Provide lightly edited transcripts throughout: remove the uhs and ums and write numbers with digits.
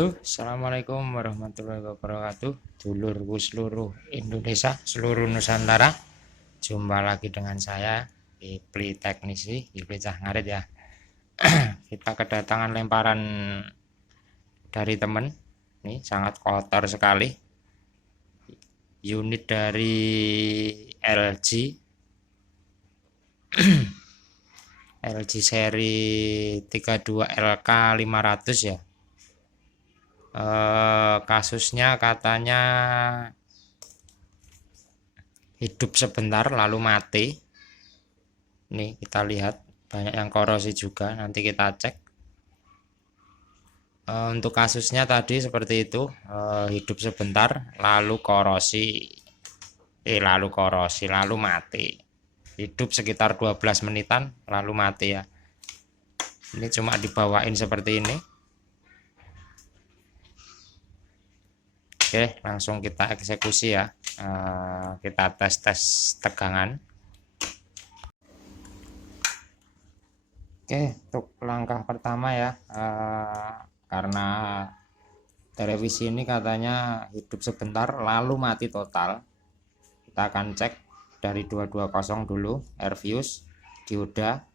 Halo, assalamualaikum warahmatullahi wabarakatuh. Dulurku seluruh Indonesia, seluruh Nusantara. Jumpa lagi dengan saya, Ipli Teknisi, Ipli Cah Ngarit ya. Kita kedatangan lemparan dari temen. Ini sangat kotor sekali. Unit dari LG. LG seri 32LK 500 ya. Kasusnya katanya hidup sebentar lalu mati. Nih kita lihat banyak yang korosi juga, nanti kita cek. Untuk kasusnya tadi seperti itu, hidup sebentar lalu korosi, lalu mati. Hidup sekitar 12 menitan lalu mati ya. Ini cuma dibawain seperti ini. Oke, langsung kita eksekusi ya. Kita tes tegangan. Oke, untuk langkah pertama ya, karena televisi ini katanya hidup sebentar lalu mati total, kita akan cek dari 220 dulu, air fuse, dioda.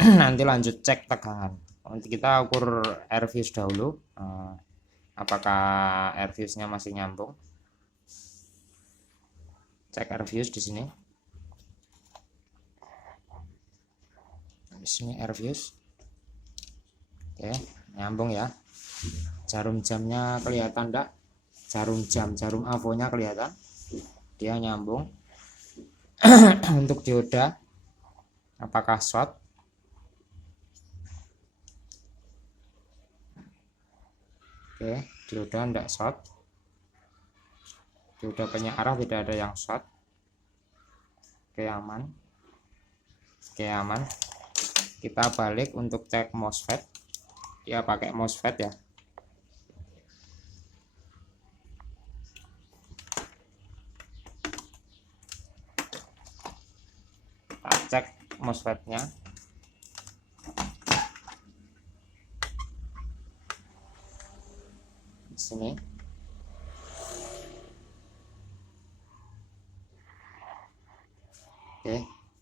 Nanti lanjut cek tegangan. Nanti kita ukur air fuse dahulu. Apakah air fuse-nya masih nyambung? Cek air fuse di sini. Di sini air fuse. Oke, nyambung ya. Jarum jamnya kelihatan enggak? Jarum avonya kelihatan. Dia nyambung. Untuk dioda, apakah short? Oke, dioda enggak short. Dioda penyearah tidak ada yang short. Oke, aman. Oke, aman. Kita balik untuk cek MOSFET. Dia pakai MOSFET ya. Kita cek MOSFET-nya. Sini oke,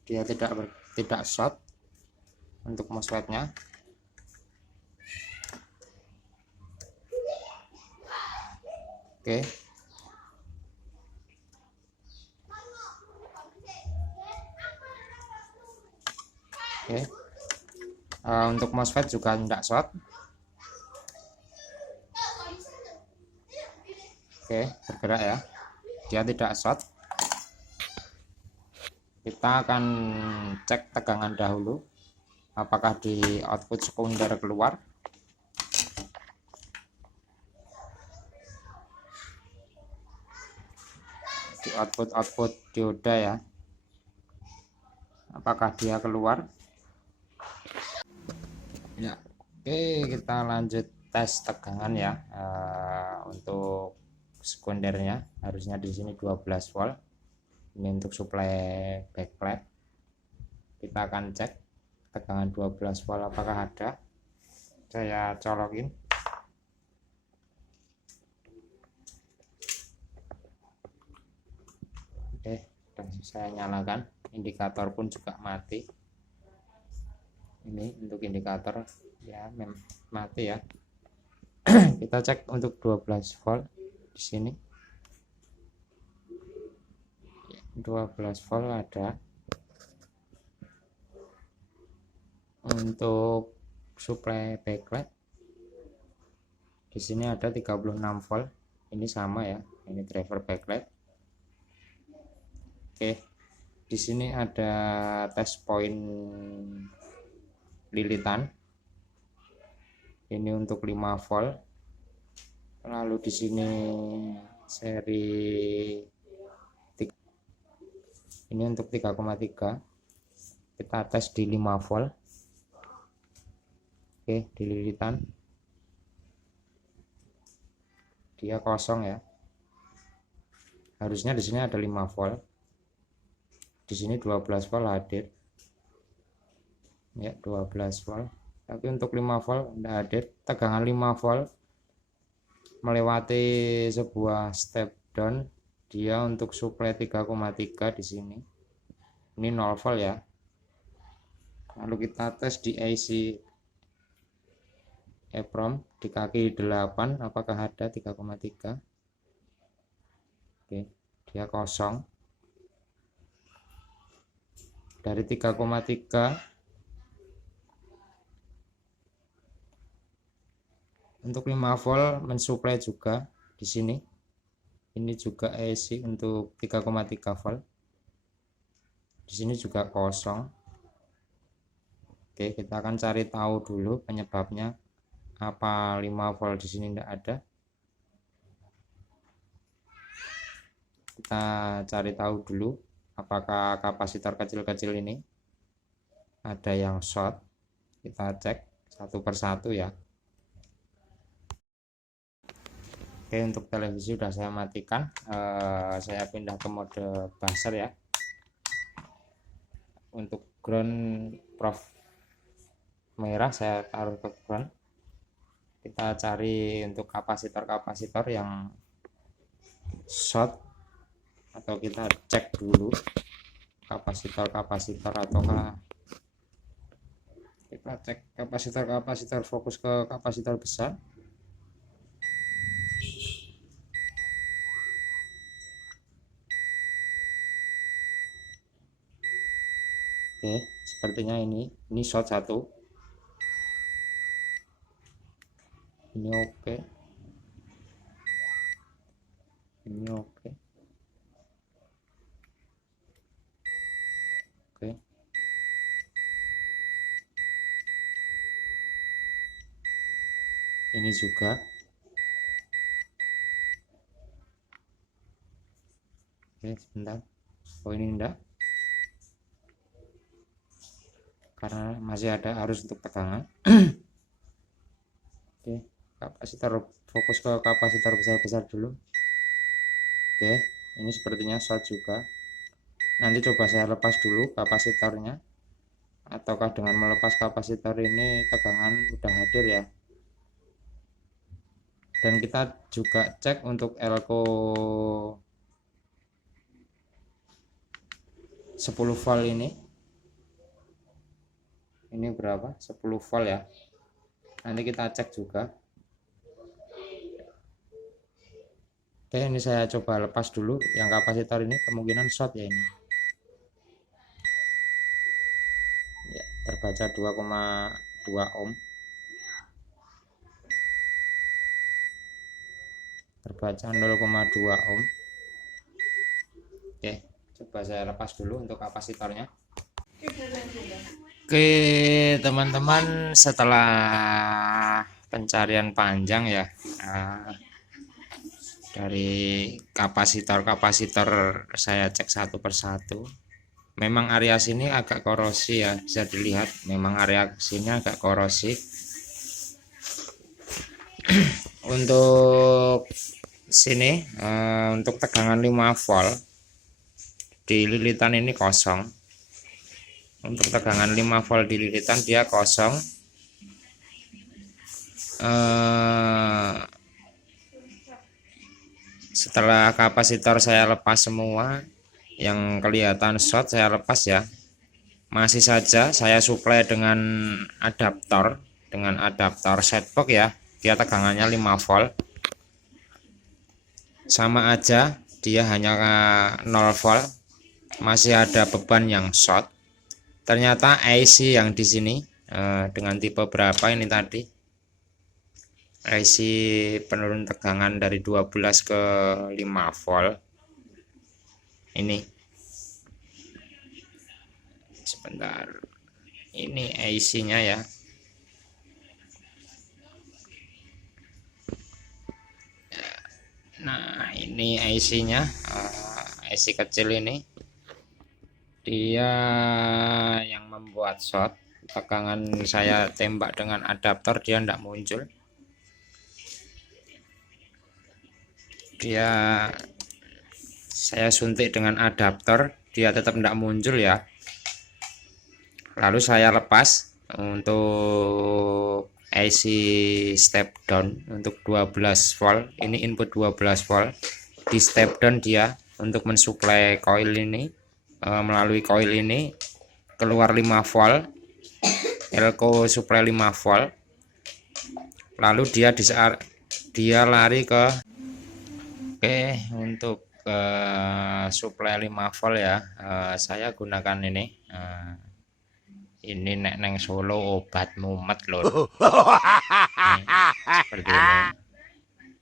dia tidak short untuk MOSFET-nya. Oke, untuk MOSFET juga tidak short. Oke, bergerak ya, dia tidak short. Kita akan cek tegangan dahulu, apakah di output sekunder keluar. Di output dioda ya, apakah dia keluar ya. Oke, kita lanjut tes tegangan ya. Untuk sekundernya harusnya di sini 12 volt. Ini untuk suplai backlight. Kita akan cek tegangan 12 volt apakah ada. Saya colokin. Oke, dan saya nyalakan. Indikator pun juga mati. Ini untuk indikator ya mati ya. Kita cek untuk 12 volt di sini. 12 volt ada. Untuk suplai backlight di sini ada 36 volt. Ini sama ya, ini driver backlight. Oke, di sini ada test point lilitan. Ini untuk 5 volt. Lalu di sini seri ini untuk 3,3. Kita tes di 5 volt. Oke, di lilitan dia kosong ya. Harusnya di sini ada 5 volt. Di sini 12 volt hadir. Ya, 12 volt. Tapi untuk 5 volt tidak hadir. Tegangan 5 volt melewati sebuah step down dia untuk supply 3,3 di sini. Ini 0 volt ya. Lalu kita tes di IC EEPROM di kaki 8 apakah ada 3,3. Oke, dia kosong. Dari 3,3 untuk 5 volt mensuplai juga di sini. Ini juga AC untuk 3,3 volt. Di sini juga kosong. Oke, kita akan cari tahu dulu penyebabnya. Apa 5 volt di sini tidak ada? Kita cari tahu dulu apakah kapasitor kecil-kecil ini ada yang short. Kita cek satu persatu ya. Oke, untuk televisi sudah saya matikan. Saya pindah ke mode buzzer ya. Untuk ground prof merah saya taruh ke ground. Kita cari untuk kapasitor-kapasitor yang short, atau kita cek dulu kapasitor-kapasitor, ataukah kita cek kapasitor-kapasitor, fokus ke kapasitor besar. Oke, sepertinya ini short satu. Ini oke. Ini oke. Oke. Ini juga. Oke, sebentar. Oh, ini enggak. Karena masih ada arus untuk tegangan. Oke, kapasitor, fokus ke kapasitor besar-besar dulu. Oke, ini sepertinya short juga. Nanti coba saya lepas dulu kapasitornya. Ataukah dengan melepas kapasitor ini tegangan udah hadir ya. Dan kita juga cek untuk elko 10 volt ini. Ini berapa? 10 volt ya. Nanti kita cek juga. Oke, ini saya coba lepas dulu yang kapasitor ini, kemungkinan short ya ini. Ya, terbaca 2,2 ohm. Terbaca 0,2 ohm. Oke, coba saya lepas dulu untuk kapasitornya. Oke teman-teman, setelah pencarian panjang ya, dari kapasitor saya cek satu persatu. Memang area sini agak korosi ya, bisa dilihat memang area sini agak korosi. Untuk sini untuk tegangan 5 volt di lilitan ini kosong. Untuk tegangan 5 volt di lilitan dia kosong. Setelah kapasitor saya lepas semua, yang kelihatan short saya lepas ya. Masih saja saya supply dengan adaptor setbox ya. Dia tegangannya 5 volt. Sama aja, dia hanya 0 volt. Masih ada beban yang short. Ternyata IC yang di sini dengan tipe berapa ini tadi, IC penurun tegangan dari 12 ke 5 volt ini. Sebentar, ini IC nya ya. Nah, ini IC nya, IC kecil ini dia yang membuat short. Tegangan saya tembak dengan adaptor dia tidak muncul. Saya suntik dengan adaptor dia tetap tidak muncul ya. Lalu saya lepas untuk IC step down untuk 12 volt. Ini input 12 volt. Di step down dia untuk mensuplai coil ini, melalui coil ini keluar 5 volt, elko supply 5 volt. Lalu dia lari ke untuk supply 5 volt ya. Saya gunakan ini nek neng Solo obat mumet lho. Seperti ini.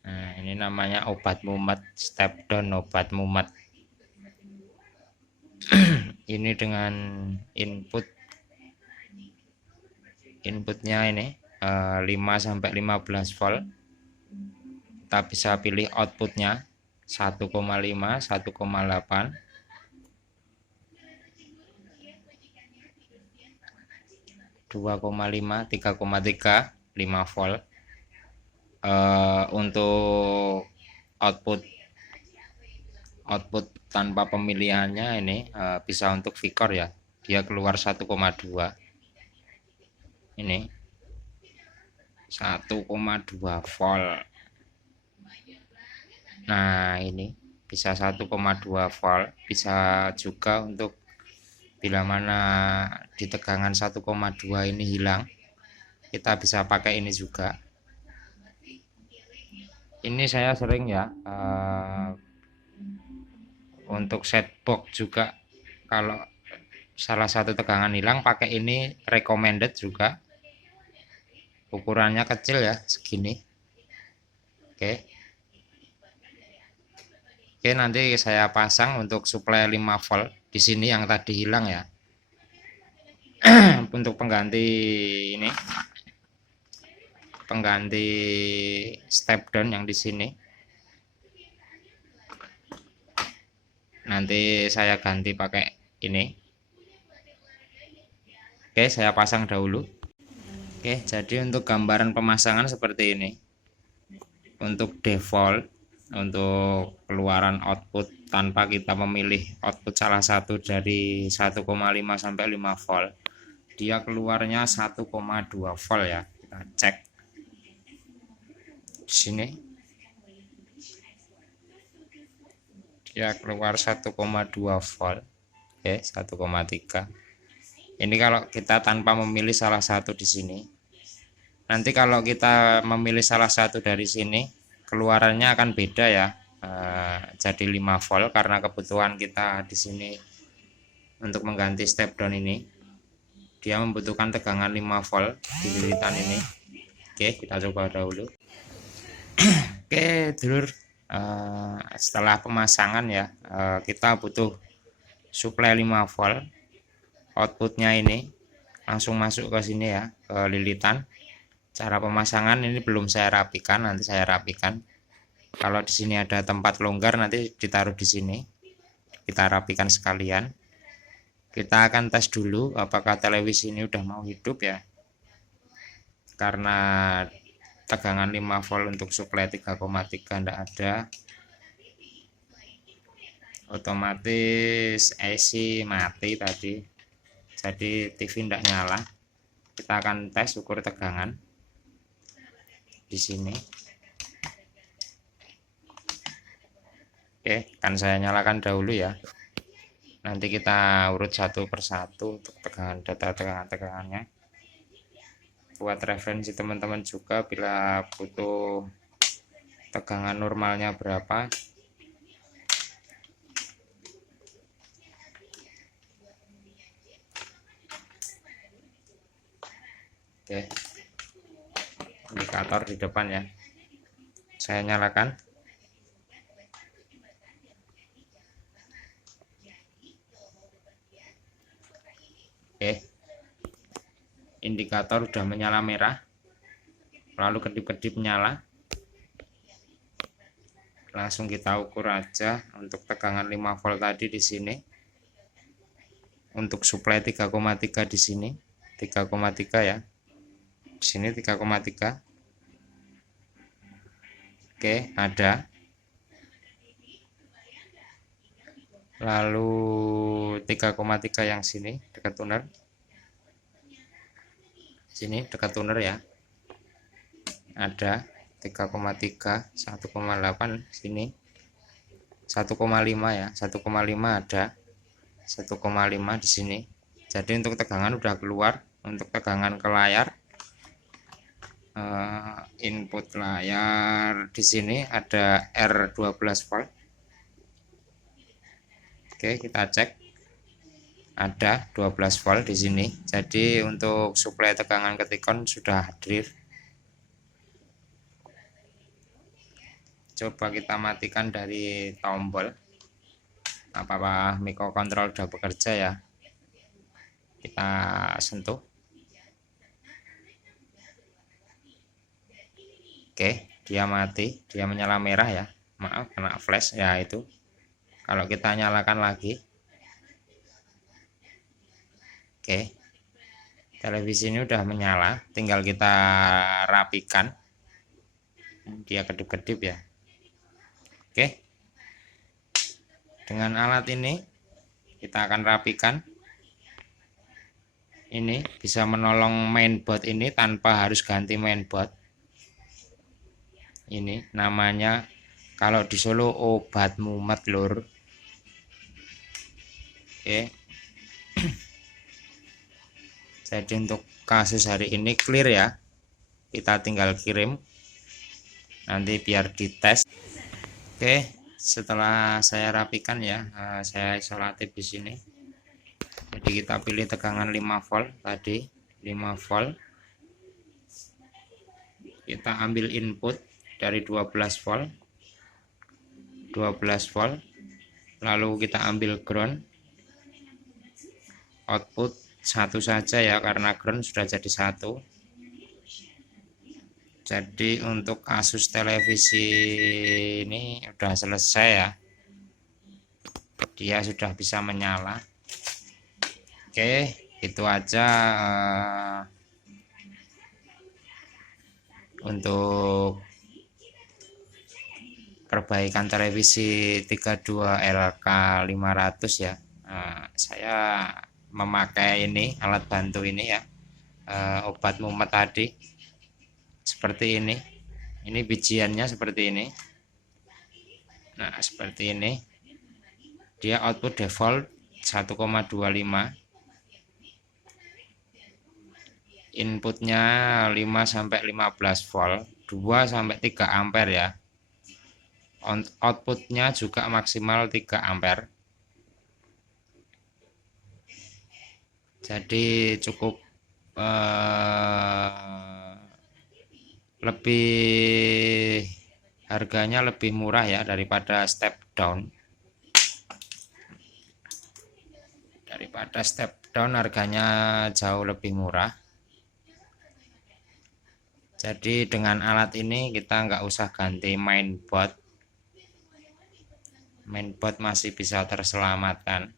Nah, ini namanya obat mumet, step down obat mumet. Ini dengan inputnya ini 5-15 volt. Kita bisa pilih outputnya 1,5, 1,8, 2,5, 3,3, 5 volt. Untuk output tanpa pemilihannya ini bisa untuk Vicor ya, dia keluar 1,2. Ini 1,2 volt. Nah, ini bisa 1,2 volt. Bisa juga untuk bila mana di tegangan 1,2 ini hilang, kita bisa pakai ini juga. Ini saya sering ya untuk setbox juga, kalau salah satu tegangan hilang pakai ini recommended juga. Ukurannya kecil ya, segini. Oke, nanti saya pasang untuk supply 5 volt di sini yang tadi hilang ya. Untuk pengganti ini, pengganti step down yang di sini, nanti saya ganti pakai ini. Oke, saya pasang dahulu. Oke, jadi untuk gambaran pemasangan seperti ini. Untuk default, untuk keluaran output tanpa kita memilih output salah satu dari 1,5 sampai 5 volt, dia keluarnya 1,2 volt ya. Kita cek di sini, dia keluar 1,2 volt. Oke, 1,3. Ini kalau kita tanpa memilih salah satu di sini. Nanti kalau kita memilih salah satu dari sini, keluarannya akan beda ya. Jadi 5 volt karena kebutuhan kita di sini untuk mengganti step down ini, dia membutuhkan tegangan 5 volt di lilitan ini. Oke, kita coba dahulu. Oke, dulur, setelah pemasangan ya, kita butuh supply 5 volt. Outputnya ini langsung masuk ke sini ya, ke lilitan. Cara pemasangan ini belum saya rapikan, nanti saya rapikan. Kalau di sini ada tempat longgar nanti ditaruh di sini, kita rapikan sekalian. Kita akan tes dulu apakah televisi ini udah mau hidup ya, karena tegangan 5 volt untuk supply 3,3 tidak ada, otomatis IC mati tadi, jadi TV tidak nyala. Kita akan tes ukur tegangan di sini. Oke, kan saya nyalakan dahulu ya. Nanti kita urut satu persatu untuk tegangan, data tegangannya. Buat referensi teman-teman juga bila butuh tegangan normalnya berapa. Oke, indikator di depan ya, saya nyalakan. Oke, indikator udah menyala merah, lalu kedip-kedip nyala. Langsung kita ukur aja untuk tegangan 5 volt tadi di sini. Untuk supply 3,3 di sini, 3,3 ya. Di sini 3,3. Oke, ada. Lalu 3,3 yang sini dekat tuner. Sini dekat tuner ya. ada 3,3, 1,8 sini 1,5 ya, 1,5 ada 1,5 di sini. Jadi untuk tegangan udah keluar. Untuk tegangan ke layar, input layar di sini ada R12 volt. Oke, kita cek ada 12 volt di sini. Jadi untuk suplai tegangan ketikon sudah hadir. Coba kita matikan dari tombol. Apakah microcontrol udah bekerja ya? Kita sentuh. Oke, dia mati, dia menyala merah ya. Maaf, kena flash ya itu. Kalau kita nyalakan lagi, oke, televisi ini udah menyala. Tinggal kita rapikan. Dia kedip-kedip ya. Oke, dengan alat ini kita akan rapikan. Ini bisa menolong mainboard ini tanpa harus ganti mainboard. Ini namanya kalau di Solo obat mumet lur. Oke. Jadi untuk kasus hari ini clear ya. Kita tinggal kirim. Nanti biar dites. Oke, setelah saya rapikan ya, saya isolatif di sini. Jadi kita pilih tegangan 5 volt tadi, 5 volt. Kita ambil input dari 12 volt, 12 volt, lalu kita ambil ground, output satu saja ya, karena ground sudah jadi satu. Jadi untuk kasus televisi ini udah selesai ya, dia sudah bisa menyala. Oke, itu aja untuk perbaikan televisi 32 LK500 ya. Saya memakai ini alat bantu ini ya, obat mumet tadi seperti ini bijiannya seperti ini. Nah seperti ini, dia output default 1,25, inputnya 5-15 volt, 2-3 ampere ya. Outputnya juga maksimal 3 ampere. Jadi cukup lebih, harganya lebih murah ya daripada step down. Daripada step down harganya jauh lebih murah. Jadi dengan alat ini kita nggak usah ganti mainboard. Mainboard masih bisa terselamatkan.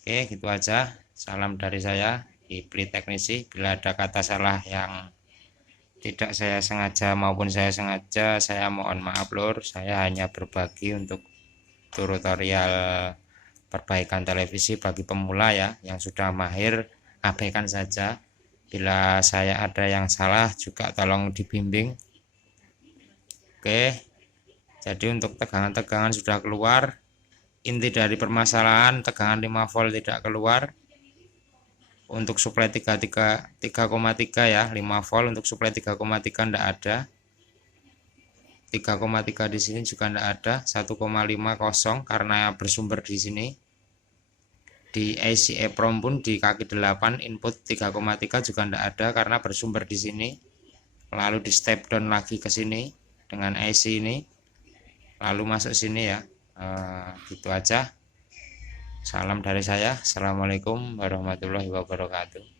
Oke, gitu aja. Salam dari saya, Ipli Teknisi. Bila ada kata salah yang tidak saya sengaja maupun saya sengaja, saya mohon maaf lur. Saya hanya berbagi untuk tutorial perbaikan televisi bagi pemula ya. Yang sudah mahir abaikan saja. Bila saya ada yang salah juga tolong dibimbing. Oke. Jadi untuk tegangan-tegangan sudah keluar. Inti dari permasalahan tegangan 5 volt tidak keluar. Untuk suplai 3,3 ya, 5 volt untuk suplai 3,3 tidak ada. 3,3 di sini juga tidak ada. 1,5 kosong karena bersumber di sini. Di IC EEPROM pun di kaki 8 input 3,3 juga tidak ada karena bersumber di sini. Lalu di step down lagi ke sini dengan IC ini. Lalu masuk sini ya. Gitu aja. Salam dari saya. Assalamualaikum warahmatullahi wabarakatuh.